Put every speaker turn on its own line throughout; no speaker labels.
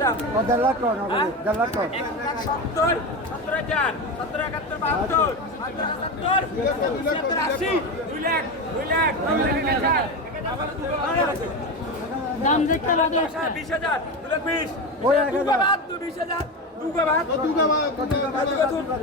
দাম
দেড় লাখ টাকা নগদে দেড় লাখ টাকা
লাখ সত্তর সত্তর হাজার সত্তর একাত্তর বাহাত্তর সাতাত্তর ছিয়াত্তর আশি দুই লাখ দুই লাখ লাখ।
দাম দেখতে লাগে
বিশ হাজার দুই লাখ বিশ
ওই এক হাজার।
বিশ হাজার দুগা বাদ দুই লাখ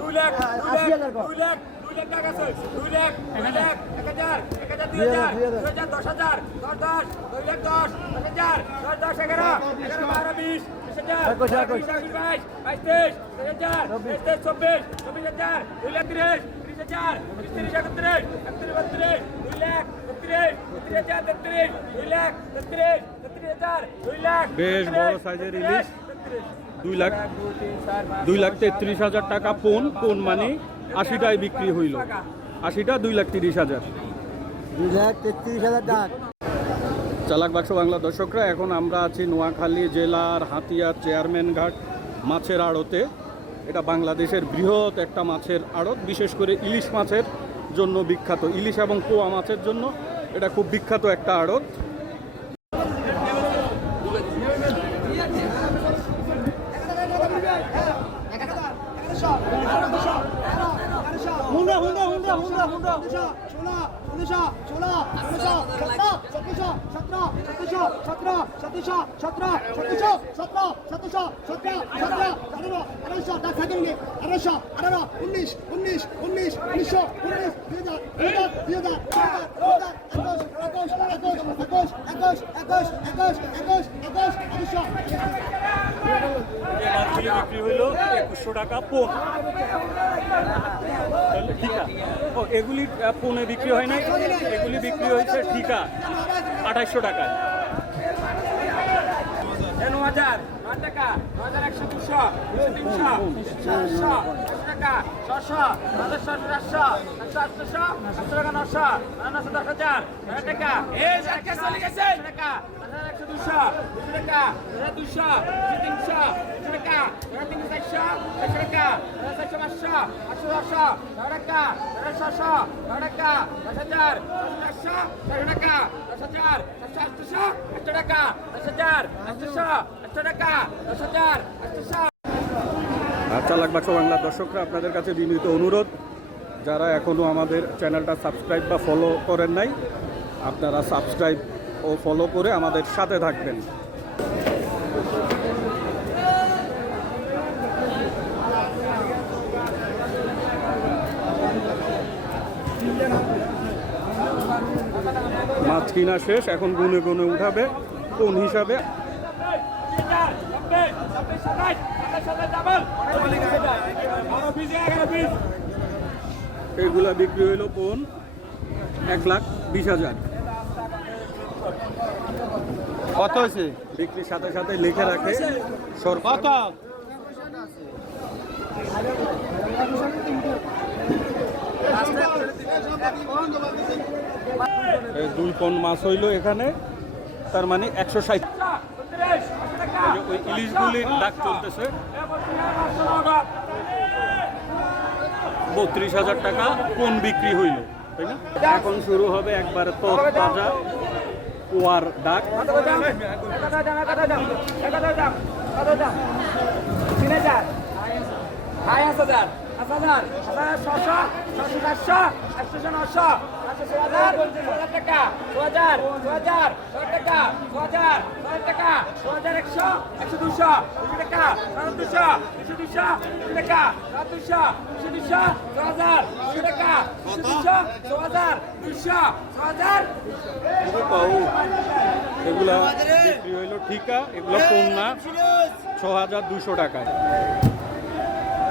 দুই লাখ দুই লাখ লাখ টাকা দুই লাখ দুই লাখ এক হাজার এক। দশ হাজার দশ দশ লাখ দশ দশ হাজার দশ দশ এগারো এগারো বারো বিশ বিশ হাজার
একুশ, একুশ।
বিশ একুশ বাইশ বাইশ তেইশ তেইশ হাজার তেইশ তেইশ চব্বিশ চব্বিশ হাজার দুই লাখ তিরিশ তিরিশ হাজার তিরিশ তিরিশ একত্রিশ একত্রিশ বত্রিশ দুই লাখ তেত্রিশ তেত্রিশ হাজার তেত্রিশ দুই লাখ তেত্রিশ তেত্রিশ হাজার দুই লাখ
বেশ বড় সাইজের ইলিশ। দুই লাখ
দুই,
লাখ তেত্রিশ হাজার টাকা পোন পোন মানে আশিটায় বিক্রি হইল আশিটা দুই লাখ তিরিশ হাজার
দুই লাখ তেত্রিশ হাজার টাকা
চালাক বাক্স বাংলা দর্শকরা এখন আমরা আছি নোয়াখালী জেলার হাতিয়া চেয়ারম্যান ঘাট মাছের আড়তে এটা বাংলাদেশের বৃহৎ একটা মাছের আড়ত বিশেষ করে ইলিশ মাছের জন্য বিখ্যাত ইলিশ এবং পোয়া মাছের জন্য এটা খুব বিখ্যাত একটা আড়ত
হুন্ডা হুন্ডা হুন্ডা হুন্ডা হুন্ডা ষোলো উনিশশো ষোলো উনিশশো সতেরো সতেরো সতেরো সতেরো সতেরো সতেরো সতেরো সতেরো সতেরো আঠারো আঠারোশো হাজার আঠারোশো, আঠারো, উনিশ উনিশ উনিশ, উনিশশো উনিশ হাজার দুই হাজার দুই হাজার একুশ একুশ একুশ একুশ একুশ একুশ
বিক্রি হইল একুশশো টাকা পোন ঠিকা ও, এগুলি পোনে বিক্রি হয় নাই? এগুলি বিক্রি হয়েছে ঠিকা আঠাইশশো টাকায়।
হাজার নয় টাকা ন হাজার একশো দুশো তিনশো টাকা ছশো ছশো চারশো চারশো আটশোশো আটশো টাকা নশো নশো দশ হাজার হাজার টাকা। টাকা একশো দুশো দুশো টাকা হাজার দুশো দুশো তিনশো দুশো টাকা তিনশো চারশো চারশো টাকা চারশো পাঁচশো পাঁচশো দশশো ছয় টাকা হাজার ছশো ছয় টাকা দশ হাজার দশ চারশো চারশো টাকা দশ হাজার চারশো আটশোশো একশো টাকা দশ হাজার আটশোশো একশো টাকা দশ হাজার আটশোশো
চালাক বাক্স বাংলা দর্শকরা, আপনাদের কাছে বিনীত অনুরোধ, যারা এখনও আমাদের চ্যানেলটা সাবস্ক্রাইব বা ফলো করেন নাই, আপনারা সাবস্ক্রাইব ও ফলো করে আমাদের সাথে থাকবেন। মাছ কিনা শেষ, এখন গুনে গুনে উঠাবে, কোন হিসাবে এগুলা বিক্রি হইল কোন? এক লাখ বিশ হাজার।
কত হয়েছে?
বিক্রির সাথে সাথে লিখে রাখে। সরকার। এই দুই পন মাছ হইল এখানে তার মানে একশো ষাট। ওই ইলিশগুলির ডাক চলতেছে। বত্রিশ হাজার টাকা কোন বিক্রি হইল, তাই না? এখন শুরু হবে একবার তো তাজা কুয়ার ডাক
তিন হাজার। পাঁচ হাজার হাজার ছশো ছশো চারশো একশো নশো পাঁচশো ছ হাজার ছ হাজার টাকা ছ হাজার ছ হাজার ছ টাকা ছ হাজার ছ হাজার টাকা ছ হাজার একশো একশো দুশো দুশো টাকা সাত দুশো দুশো দুশো দুশো টাকা সাত দুশো দুশো দুশো ছ হাজার দুশো টাকা দুশো দুশো ছ হাজার দুশো ছ হাজার।
এগুলা বিক্রি হইল ঠিকা এগুলো কোন না ছ হাজার দুশো টাকায়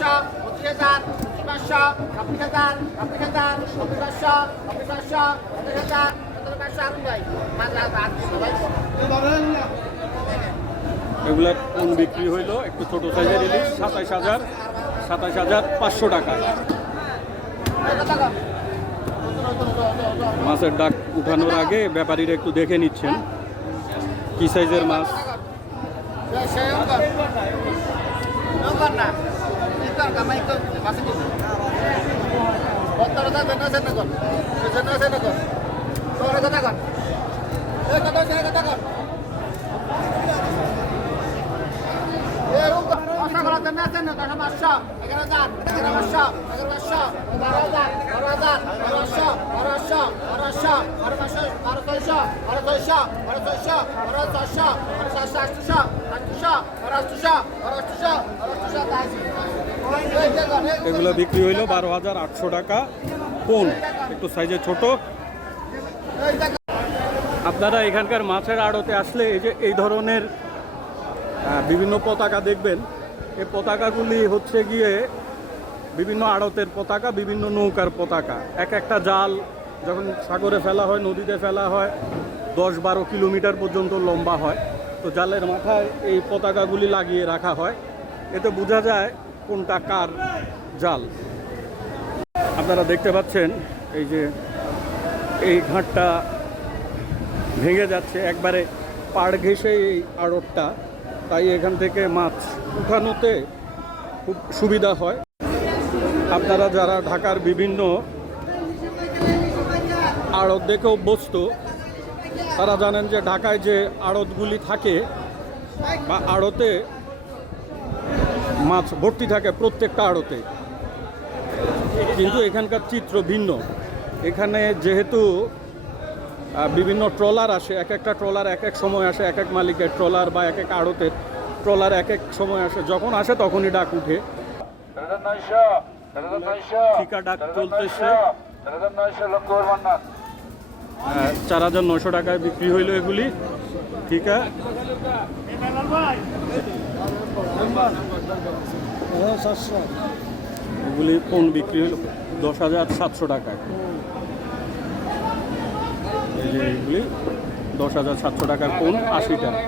পাঁচশো পঁচিশ হাজার
পঁচিশ পাঁচশো ছাব্বিশ হাজার ছাব্বিশ হাজার ছাব্বিশ পাঁচশো ছাব্বিশ পাঁচশো পঁচিশ হাজার সতেরো পাঁচশো আরুন ভাই পাঁচ
হাজার আট কোন বিক্রি হইল? একটু ছোট সাইজের ইলিশ সাতাইশ হাজার সাতাইশ হাজার পাঁচশো টাকা। মাছের ডাক উঠানোর আগে ব্যাপারীরা একটু দেখে
নিচ্ছেন। কি সাইজের মাছ? कर कमाई कर मासे की বত্তরতা জন্য আছে না কর জন্য আছে না কর তোর কথা কর এ কথা সে কথা কর এ রূপ আশা করার জন্য আছে না টাকা পাঁচশো এগারো হাজার এগারো পাঁচশো এগারো পাঁচশো বারো হাজার বারো হাজার
বারোশো বারোশো বারোশো বারো পাঁচশো বারো ছয়শো বারো ছয়শো বারো ছয়শো বারো ছয়শো বারো সাতশো আটশো আটশো আটশো বারো আটশো বারো আটশো বারো আটশো বারো আটশো এগুলো বিক্রি হইল বারো হাজার আটশো টাকা কোন একটু সাইজে ছোট। আপনারা এখানকার মাছের আড়তে আসলে এই যে এই ধরনের বিভিন্ন পতাকা দেখবেন। এই পতাকাগুলি হচ্ছে গিয়ে বিভিন্ন আড়তের পতাকা, বিভিন্ন নৌকার পতাকা। এক একটা জাল যখন সাগরে ফেলা হয়, নদীতে ফেলা হয়, দশ বারো কিলোমিটার পর্যন্ত লম্বা হয়। তো জালের মাথায় এই পতাকাগুলি লাগিয়ে রাখা হয়। এতে বোঝা যায় কোনটা কার জাল? আপনারা দেখতে পাচ্ছেন, এই যে এই ঘাটটা ভেঙে যাচ্ছে, একবারে পাড় ঘেসে এই আড়তটা। তাই এখান থেকে মাছ উঠানোতে খুব সুবিধা হয়। আপনারা যারা ঢাকার বিভিন্ন আড়ত দেখে অভ্যস্ত, তারা জানেন যে ঢাকায় যে আড়তগুলি থাকে, বা আড়তে মাছ ভর্তি থাকে প্রত্যেকটা আড়তে। কিন্তু এখানকার চিত্র ভিন্ন। এখানে যেহেতু বিভিন্ন ট্রলার আসে, এক একটা ট্রলার এক এক সময় আসে, এক এক মালিকের ট্রলার বা এক এক আড়তের ট্রলার এক এক সময় আসে, যখন আসে তখনই ডাক উঠে। ডাক চার হাজার নশো টাকায় বিক্রি হইল এগুলি। ঠিকা? এগুলি কোন বিক্রি হলো দশ হাজার সাতশো টাকায়। এগুলি দশ হাজার সাতশো টাকার কোন আশি টাকা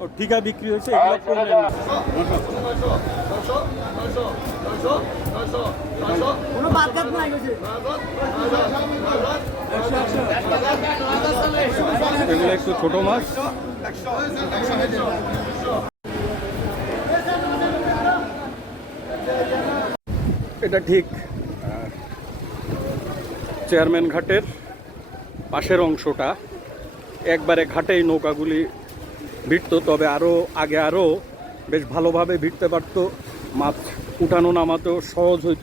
ও ঠিকা বিক্রি হয়েছে এগুলো একটু ছোট মাছ এটা ঠিক চেয়ারম্যান ঘাটের পাশের অংশটা। একবারে ঘাটেই নৌকাগুলি ভিড়তো তবে আরও আগে আরও বেশ ভালোভাবে ভিড়তে পারতো। মাছ উঠানো নামাতেও সহজ হইতো।